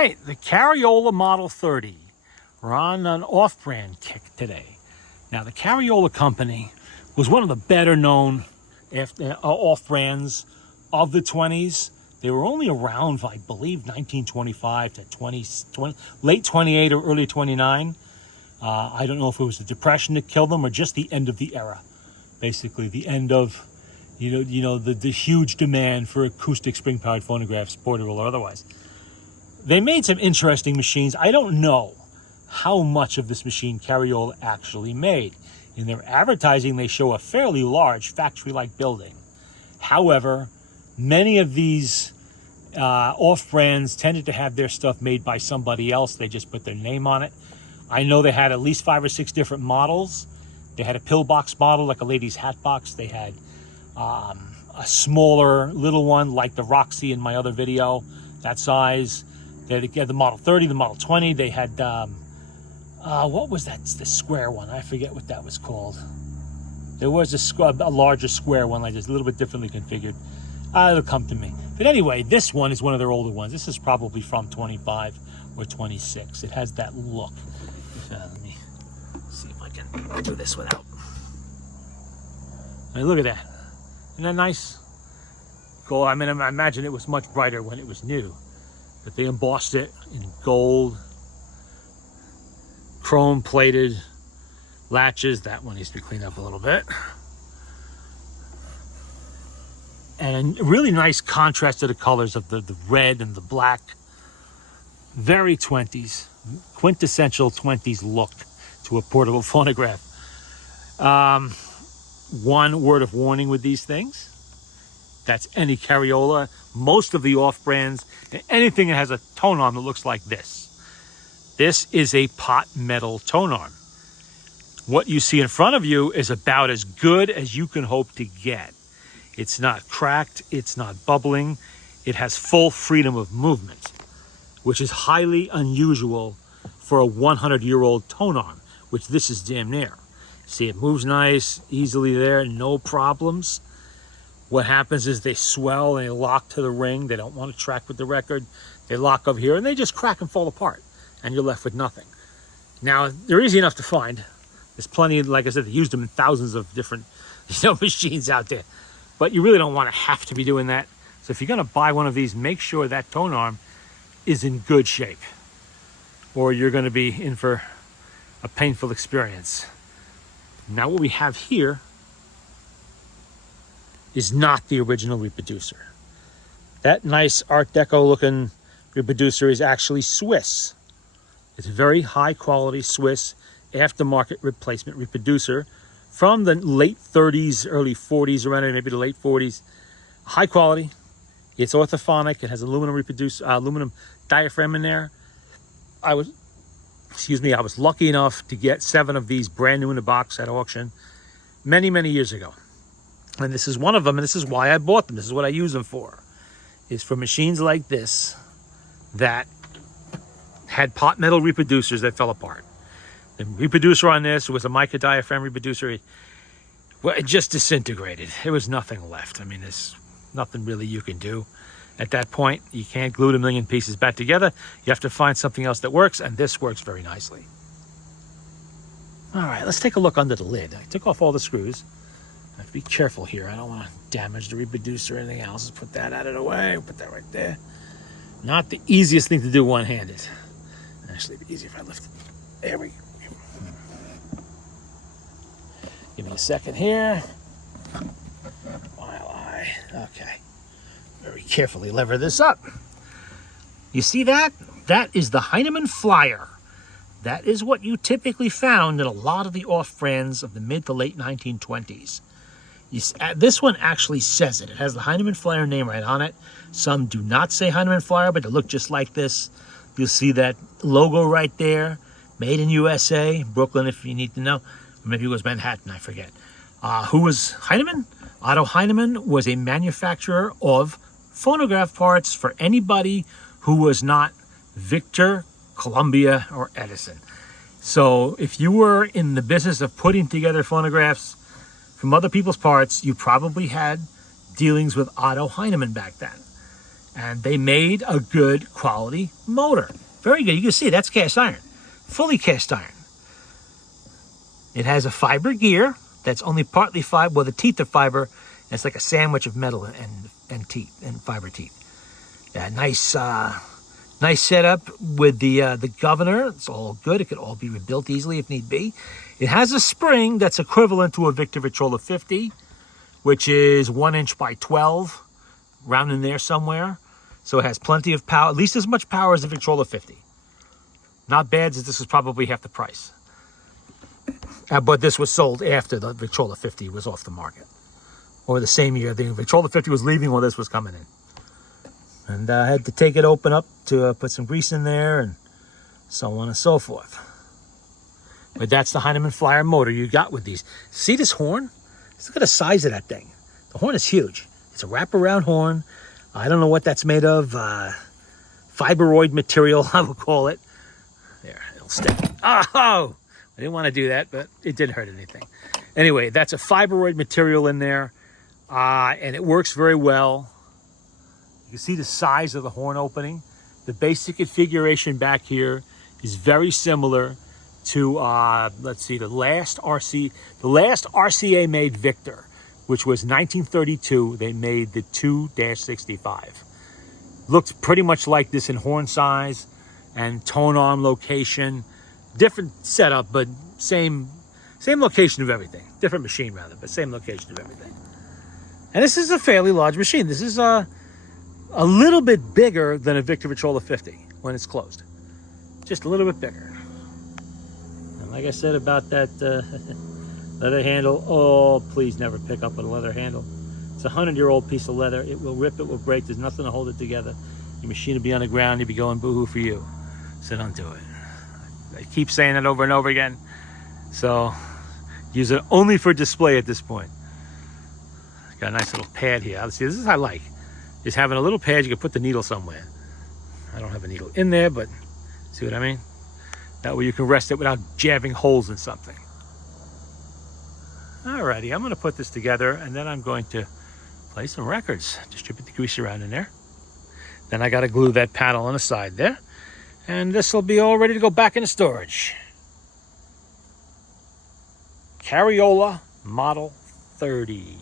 right, the Carryola Model 30. We're on an off-brand kick today. Now, the Carryola company was one of the better known off-brands of the 20s. They were only around, I believe, 1925 to late 28 or early 29. I don't know if it was the Depression that killed them or just the end of the era. Basically, the end of, the huge demand for acoustic spring-powered phonographs, portable or otherwise. They made some interesting machines. I don't know how much of this machine Carryola actually made. In their advertising, they show a fairly large factory-like building. However, many of these off-brands tended to have their stuff made by somebody else. They just put their name on it. I know they had at least 5 or 6 different models. They had a pillbox model, like a lady's hat box. They had a smaller little one, like the Roxy in my other video, that size. They had the Model 30, the Model 20. They had, what was that? The square one. I forget what that was called. There was a larger square one, like this, a little bit differently configured. It'll come to me. But anyway, this one is one of their older ones. This is probably from 25 or 26. It has that look. Let me see if I can do this without. I mean, look at that. Isn't that nice? Cool. I mean, I imagine it was much brighter when it was new. But they embossed it in gold, chrome plated latches. That one needs to be cleaned up a little bit. And a really nice contrast to the colors of the red and the black. Very 20s, quintessential 20s look to a portable phonograph. One word of warning with these things. That's any Carryola. Most of the off-brands, anything that has a tone arm that looks like this. This is a pot metal tone arm. What you see in front of you is about as good as you can hope to get. It's not cracked, it's not bubbling. It has full freedom of movement, which is highly unusual for a 100-year-old tone arm, which this is damn near. See, it moves nice, easily there, no problems. What happens is they swell and they lock to the ring. They don't want to track with the record. They lock up here and they just crack and fall apart, and you're left with nothing. Now, they're easy enough to find. There's plenty, like I said, they used them in thousands of different machines out there. But you really don't want to have to be doing that. So if you're going to buy one of these, make sure that tone arm is in good shape, or you're going to be in for a painful experience. Now, what we have here is not the original reproducer. That nice Art Deco looking reproducer is actually Swiss. It's a very high quality Swiss aftermarket replacement reproducer from the late 30s, early 40s, around maybe the late 40s. High quality. It's orthophonic. It has aluminum diaphragm in there. I was lucky enough to get 7 of these brand new in a box at auction many, many years ago. And this is one of them, and this is why I bought them. This is what I use them for, is for machines like this that had pot metal reproducers that fell apart. The reproducer on this was a mica diaphragm reproducer. It just disintegrated. There was nothing left. I mean, there's nothing really you can do at that point. You can't glue a million pieces back together. You have to find something else that works, and this works very nicely. All right, let's take a look under the lid. I took off all the screws. I have to be careful here. I don't want to damage the reproducer or anything else. Let's put that out of the way. Put that right there. Not the easiest thing to do one-handed. Actually, it'd be easier if I lift it. There we go. Give me a second here. Okay. Very carefully lever this up. You see that? That is the Heinemann Flyer. That is what you typically found in a lot of the off-brands of the mid to late 1920s. This one actually says it. It has the Heinemann Flyer name right on it. Some do not say Heinemann Flyer, but they look just like this. You'll see that logo right there. Made in USA, Brooklyn, if you need to know. Maybe it was Manhattan, I forget. Who was Heinemann? Otto Heinemann was a manufacturer of phonograph parts for anybody who was not Victor, Columbia, or Edison. So if you were in the business of putting together phonographs from other people's parts, you probably had dealings with Otto Heinemann back then. And they made a good quality motor. Very good. You can see that's cast iron. Fully cast iron. It has a fiber gear that's only partly fiber. Well, the teeth are fiber. And it's like a sandwich of metal and teeth and fiber teeth. Yeah, nice setup with the governor. It's all good. It could all be rebuilt easily if need be. It has a spring that's equivalent to a Victor Victrola 50, which is 1 inch by 12, round in there somewhere. So it has plenty of power, at least as much power as the Victrola 50. Not bad, as this is probably half the price. But this was sold after the Victrola 50 was off the market. Or the same year. The Victrola 50 was leaving while this was coming in. And I had to take it open up to put some grease in there and so on and so forth. But that's the Heinemann Flyer motor you got with these. See this horn? Look at the size of that thing. The horn is huge. It's a wraparound horn. I don't know what that's made of. Fibroid material, I would call it. There, it'll stick. Oh! I didn't want to do that, but it didn't hurt anything. Anyway, that's a fibroid material in there, and it works very well. You can see the size of the horn opening. The basic configuration back here is very similar to, let's see, the last RCA made Victor, which was 1932. They made the 2-65. Looked pretty much like this in horn size and tone arm location. Different setup, but same location of everything. Different machine, rather, but same location of everything. And this is a fairly large machine. This is a little bit bigger than a Victor Victrola 50 when it's closed. Just a little bit bigger. And like I said about that leather handle, oh, please never pick up a leather handle. It's a 100-year-old piece of leather. It will rip, it will break. There's nothing to hold it together. Your machine will be on the ground. You'll be going boo-hoo for you. So don't do it. I keep saying it over and over again. So use it only for display at this point. Got a nice little pad here. See, this is what I like. Just having a little pad, you can put the needle somewhere. I don't have a needle in there, but see what I mean? That way you can rest it without jabbing holes in something. Alrighty, I'm going to put this together, and then I'm going to play some records. Distribute the grease around in there. Then I got to glue that panel on the side there. And this will be all ready to go back into storage. Carryola Model 30.